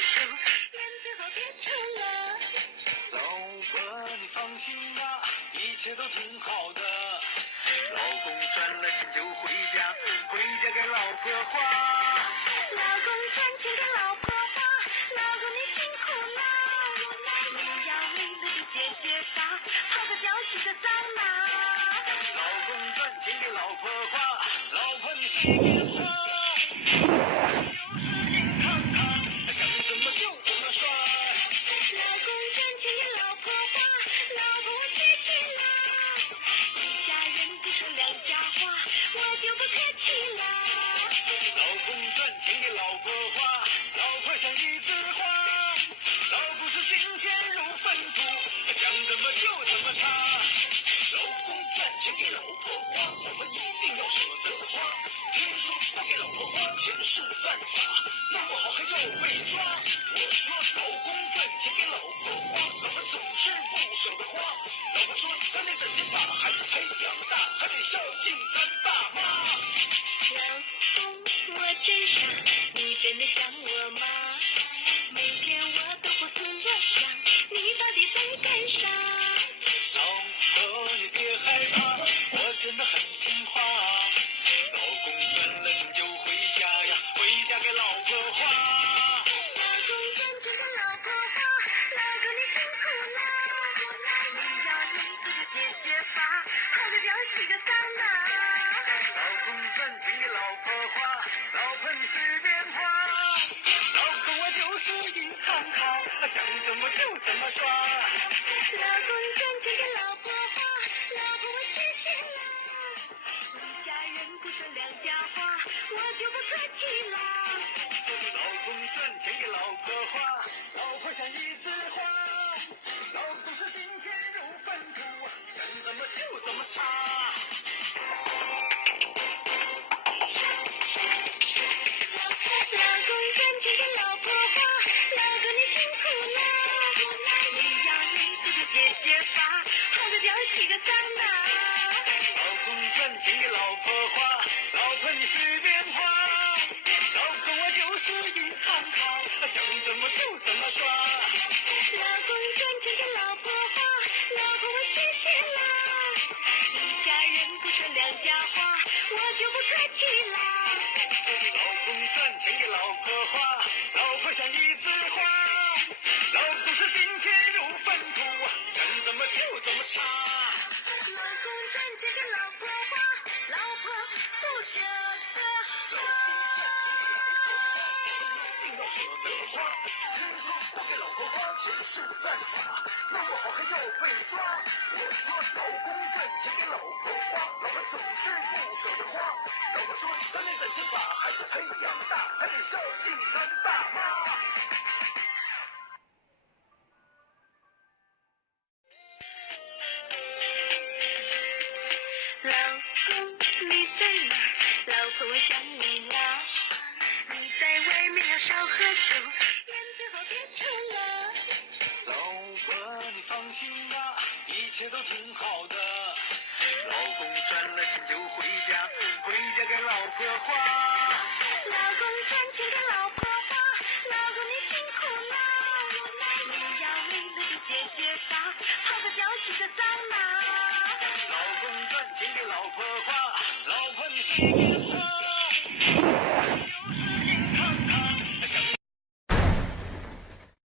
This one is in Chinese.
处，烟最后别抽了。老婆你放心吧，一切都挺好的。老公赚了钱就回家，回家给老婆花。老公赚钱给老婆花，老公你辛苦了。你要利落的解决法，泡个脚洗个桑拿。老公赚钱给老婆花，老婆你随便花。就是硬堂堂，想怎么就怎么刷。老公赚钱给老婆花，老婆我谢谢啦。一家人不说两家话，我就不客气啦。老公赚钱给老婆花，老婆像一枝花。老公是金钱如粪土，想怎么就怎么擦。老公赚钱给老婆花，老婆一定要舍得花。听说不给老婆花钱是犯法，弄不好还要被抓。我说老公赚钱给老婆花，老婆总是不舍得花。老婆说咱得攒钱把孩子培养大，还得孝敬咱爸妈。老公我真傻，你真的想我吗？每天我都胡思乱想，你到底在干啥？老婆你别害怕，我真的很听话。老公赚了钱就回家呀，回家给老婆花。老公赚钱给老婆花，老公你辛苦了。你要利落的解决法，泡个脚洗个桑拿。老公赚钱给老婆花，老婆你随便花。老公我就是银行卡，想怎么就怎么刷。老公赚钱给老婆花，老婆我谢谢啦。一家人不说两家话，我就不客气啦。老公赚钱给老婆花，老婆像一枝花。老公是金钱如粪土，想怎么就怎么擦。老公赚钱给老婆花，老公你辛苦了。你要利落的解决法，泡个脚洗个桑拿。老公赚钱给老婆花，老婆你随便花。老公我就是银行卡，想怎么就怎么刷。老公赚钱给老婆花，老婆我谢谢啦。一家人不说两家话，我就不客气啦。老公赚钱给老婆花，老婆像一枝花。老公是金钱如粪土，想怎么就怎么擦。老公赚钱给老婆花，老婆不舍得花。一定要舍得花。听说不给老婆花钱是犯法，弄不好还要被抓。我说老公赚钱给老婆花，老婆总是不舍得花。老婆说咱得攒钱把孩子培养大，还得孝敬咱爸妈。老公你在哪？老婆我想你啦。你在外面要少喝酒，烟最后别抽了。老婆你放心吧，一切都挺好的。老公赚了钱就回家，回家给老婆花。老公赚钱给老婆花，老公你辛苦了。你要利落的解决法，泡个脚洗个桑拿。老公赚钱给老婆花，